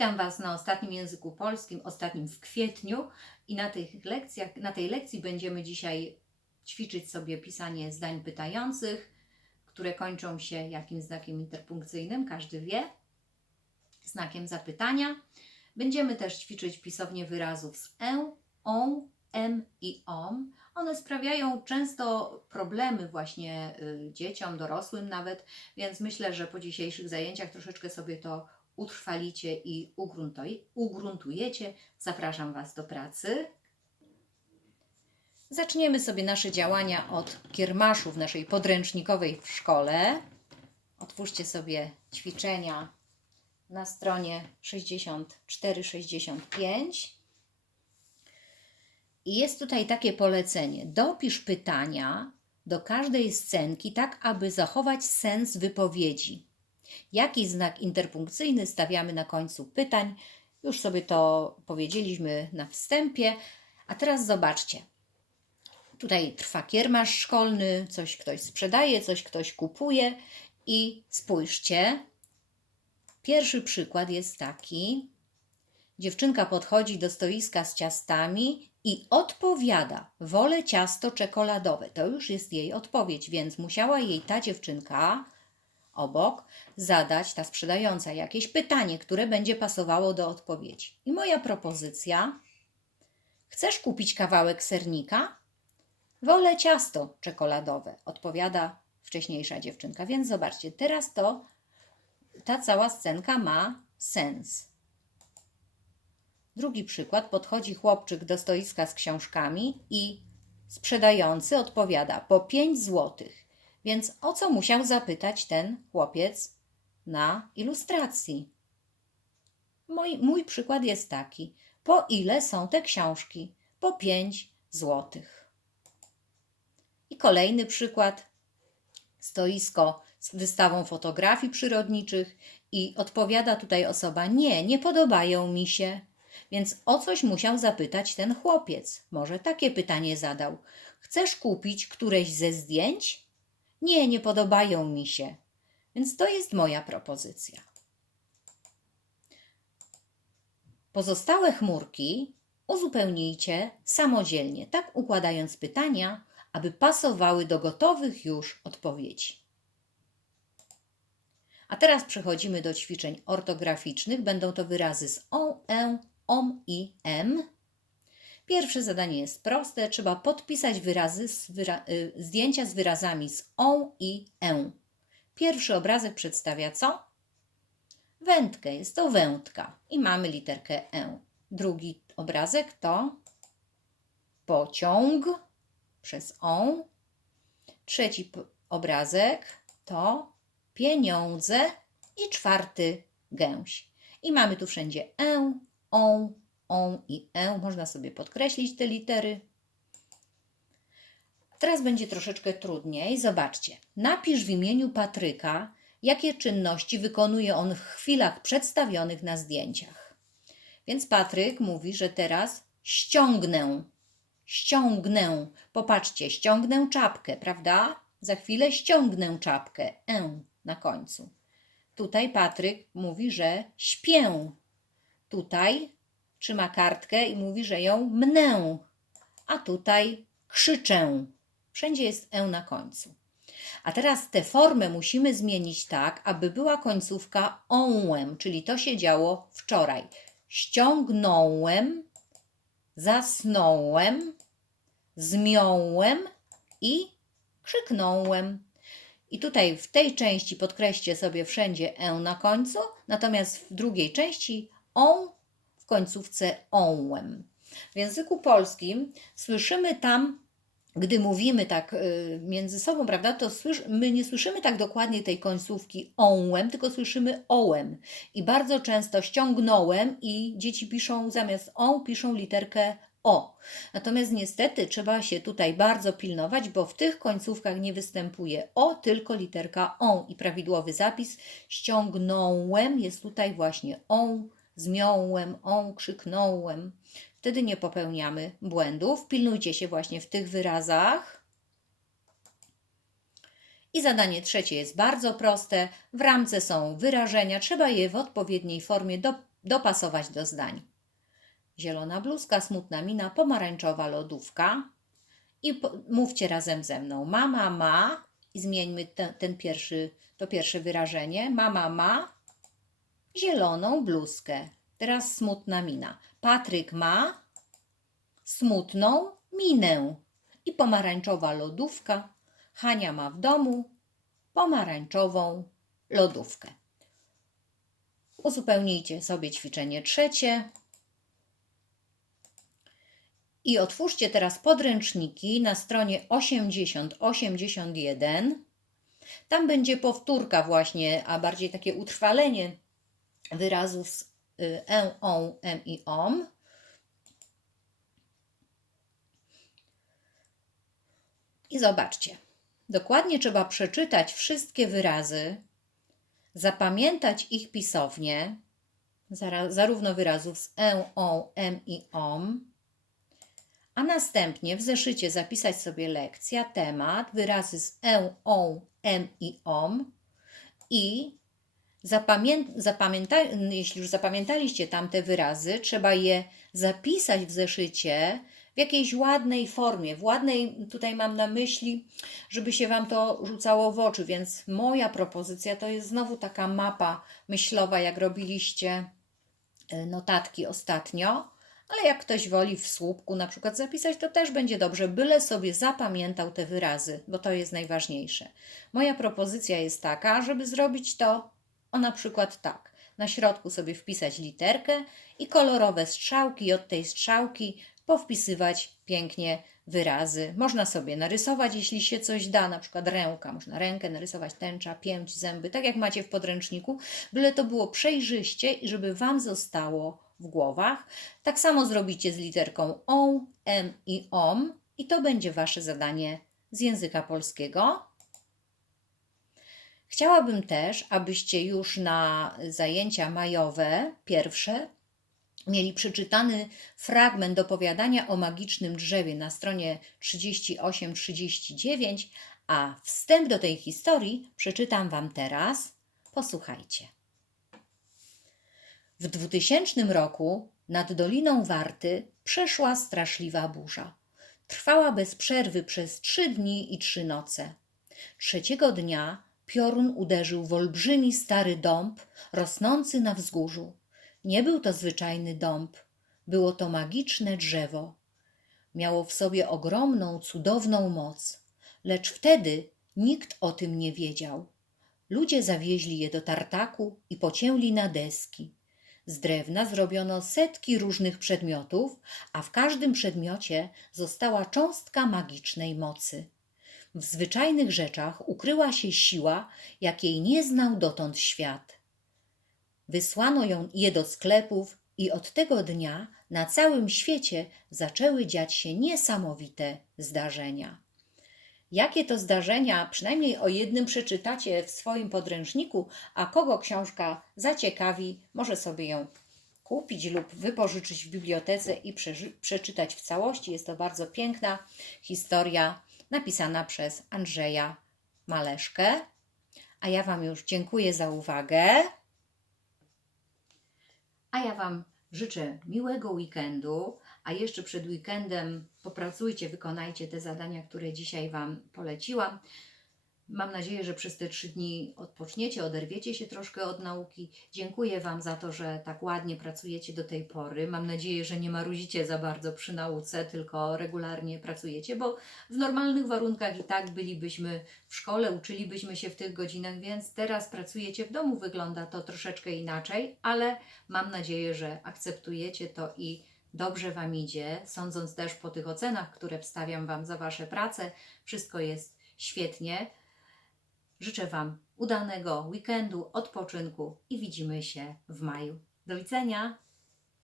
Witam Was na ostatnim języku polskim, ostatnim w kwietniu i na tych lekcjach, na tej lekcji będziemy dzisiaj ćwiczyć sobie pisanie zdań pytających, które kończą się jakimś znakiem interpunkcyjnym, każdy wie, znakiem zapytania. Będziemy też ćwiczyć pisownię wyrazów z e, on, em i om. One sprawiają często problemy właśnie y, dzieciom, dorosłym nawet, więc myślę, że po dzisiejszych zajęciach troszeczkę sobie to utrwalicie i ugruntuj- ugruntujecie. Zapraszam Was do pracy. Zaczniemy sobie nasze działania od kiermaszu w naszej podręcznikowej w szkole. Otwórzcie sobie ćwiczenia na stronie 64-65. I jest tutaj takie polecenie: dopisz pytania do każdej scenki, tak aby zachować sens wypowiedzi. Jaki znak interpunkcyjny stawiamy na końcu pytań? Już sobie to powiedzieliśmy na wstępie. A teraz zobaczcie. Tutaj trwa kiermasz szkolny, coś ktoś sprzedaje, coś ktoś kupuje i spójrzcie. Pierwszy przykład jest taki. Dziewczynka podchodzi do stoiska z ciastami i odpowiada: Wolę ciasto czekoladowe. To już jest jej odpowiedź, więc musiała jej ta dziewczynka obok zadać, ta sprzedająca, jakieś pytanie, które będzie pasowało do odpowiedzi. I moja propozycja: Chcesz kupić kawałek sernika? Wolę ciasto czekoladowe, odpowiada wcześniejsza dziewczynka. Więc zobaczcie, teraz to ta cała scenka ma sens. Drugi przykład. Podchodzi chłopczyk do stoiska z książkami i sprzedający odpowiada po 5 złotych. Więc o co musiał zapytać ten chłopiec na ilustracji? Mój, mój przykład jest taki. Po ile są te książki? Po 5 złotych. I kolejny przykład. Stoisko z wystawą fotografii przyrodniczych i odpowiada tutaj osoba: Nie, nie podobają mi się. Więc o coś musiał zapytać ten chłopiec. Może takie pytanie zadał: Chcesz kupić któreś ze zdjęć? Nie, nie podobają mi się. Więc to jest moja propozycja. Pozostałe chmurki uzupełnijcie samodzielnie, tak układając pytania, aby pasowały do gotowych już odpowiedzi. A teraz przechodzimy do ćwiczeń ortograficznych. Będą to wyrazy z o, e, om i m. Pierwsze zadanie jest proste. Trzeba podpisać wyrazy z wyra y, zdjęcia z wyrazami z o i e. Pierwszy obrazek przedstawia co? Wędkę, jest to wędka i mamy literkę e. Drugi obrazek to pociąg przez o. Trzeci obrazek to pieniądze i czwarty gęś. I mamy tu wszędzie e, on, on i e. Można sobie podkreślić te litery. Teraz będzie troszeczkę trudniej. Zobaczcie. Napisz w imieniu Patryka, jakie czynności wykonuje on w chwilach przedstawionych na zdjęciach. Więc Patryk mówi, że teraz ściągnę. Ściągnę. Popatrzcie, ściągnę czapkę, prawda? Za chwilę ściągnę czapkę. E na końcu. Tutaj Patryk mówi, że śpię. Tutaj trzyma kartkę i mówi, że ją mnę. A tutaj krzyczę. Wszędzie jest e na końcu. A teraz tę formę musimy zmienić tak, aby była końcówka ołem, czyli to się działo wczoraj. Ściągnąłem, zasnąłem, zmiąłem i krzyknąłem. I tutaj w tej części podkreślcie sobie wszędzie e na końcu, natomiast w drugiej części on końcówce ołem. W języku polskim słyszymy tam, gdy mówimy tak y, między sobą, prawda, to słysz, my nie słyszymy tak dokładnie tej końcówki ołem, tylko słyszymy ołem. I bardzo często ściągnąłem i dzieci piszą zamiast o, piszą literkę o. Natomiast niestety trzeba się tutaj bardzo pilnować, bo w tych końcówkach nie występuje o, tylko literka o i prawidłowy zapis ściągnąłem jest tutaj właśnie on, zmiąłem, on, krzyknąłem. Wtedy nie popełniamy błędów. Pilnujcie się właśnie w tych wyrazach. I zadanie trzecie jest bardzo proste. W ramce są wyrażenia, trzeba je w odpowiedniej formie do, dopasować do zdań. Zielona bluzka, smutna mina, pomarańczowa lodówka. I po, mówcie razem ze mną. Mama ma, i zmieńmy ten, pierwszy, to pierwsze wyrażenie. Mama ma zieloną bluzkę. Teraz smutna mina. Patryk ma smutną minę. I pomarańczowa lodówka. Hania ma w domu pomarańczową lodówkę. Uzupełnijcie sobie ćwiczenie trzecie. I otwórzcie teraz podręczniki na stronie 80-81. Tam będzie powtórka właśnie, a bardziej takie utrwalenie wyrazów z y, e, on, em i om. I zobaczcie. Dokładnie trzeba przeczytać wszystkie wyrazy, zapamiętać ich pisownię, zara- zarówno wyrazów z e, on, em i om, a następnie w zeszycie zapisać sobie lekcja, temat, wyrazy z e, on, em i om i zapamię- zapamięta- jeśli już zapamiętaliście tamte wyrazy, trzeba je zapisać w zeszycie w jakiejś ładnej formie. W ładnej, tutaj mam na myśli, żeby się Wam to rzucało w oczy, więc moja propozycja to jest znowu taka mapa myślowa, jak robiliście e, notatki ostatnio, ale jak ktoś woli w słupku na przykład zapisać, to też będzie dobrze, byle sobie zapamiętał te wyrazy, bo to jest najważniejsze. Moja propozycja jest taka, żeby zrobić to o na przykład tak. Na środku sobie wpisać literkę i kolorowe strzałki od tej strzałki powpisywać pięknie wyrazy. Można sobie narysować, jeśli się coś da, na przykład ręka. Można rękę narysować, tęcza, pięć, zęby, tak jak macie w podręczniku, byle to było przejrzyście i żeby Wam zostało w głowach. Tak samo zrobicie z literką o, m i om i to będzie Wasze zadanie z języka polskiego. Chciałabym też, abyście już na zajęcia majowe, pierwsze, mieli przeczytany fragment opowiadania o magicznym drzewie na stronie 38-39, a wstęp do tej historii przeczytam Wam teraz. Posłuchajcie. W 2000 roku nad Doliną Warty przeszła straszliwa burza. Trwała bez przerwy przez trzy dni i trzy noce. Trzeciego dnia piorun uderzył w olbrzymi stary dąb rosnący na wzgórzu. Nie był to zwyczajny dąb, było to magiczne drzewo. Miało w sobie ogromną, cudowną moc, lecz wtedy nikt o tym nie wiedział. Ludzie zawieźli je do tartaku i pocięli na deski. Z drewna zrobiono setki różnych przedmiotów, a w każdym przedmiocie została cząstka magicznej mocy. W zwyczajnych rzeczach ukryła się siła, jakiej nie znał dotąd świat. Wysłano ją je do sklepów i od tego dnia na całym świecie zaczęły dziać się niesamowite zdarzenia. Jakie to zdarzenia, przynajmniej o jednym przeczytacie w swoim podręczniku, a kogo książka zaciekawi, może sobie ją kupić lub wypożyczyć w bibliotece i przeczytać w całości. Jest to bardzo piękna historia napisana przez Andrzeja Maleszkę. A ja Wam już dziękuję za uwagę. A ja Wam życzę miłego weekendu, a jeszcze przed weekendem popracujcie, wykonajcie te zadania, które dzisiaj Wam poleciłam. Mam nadzieję, że przez te trzy dni odpoczniecie, oderwiecie się troszkę od nauki. Dziękuję Wam za to, że tak ładnie pracujecie do tej pory. Mam nadzieję, że nie marudzicie za bardzo przy nauce, tylko regularnie pracujecie, bo w normalnych warunkach i tak bylibyśmy w szkole, uczylibyśmy się w tych godzinach, więc teraz pracujecie w domu, wygląda to troszeczkę inaczej, ale mam nadzieję, że akceptujecie to i dobrze Wam idzie. Sądząc też po tych ocenach, które wstawiam Wam za Wasze prace, wszystko jest świetnie. Życzę Wam udanego weekendu, odpoczynku i widzimy się w maju. Do widzenia!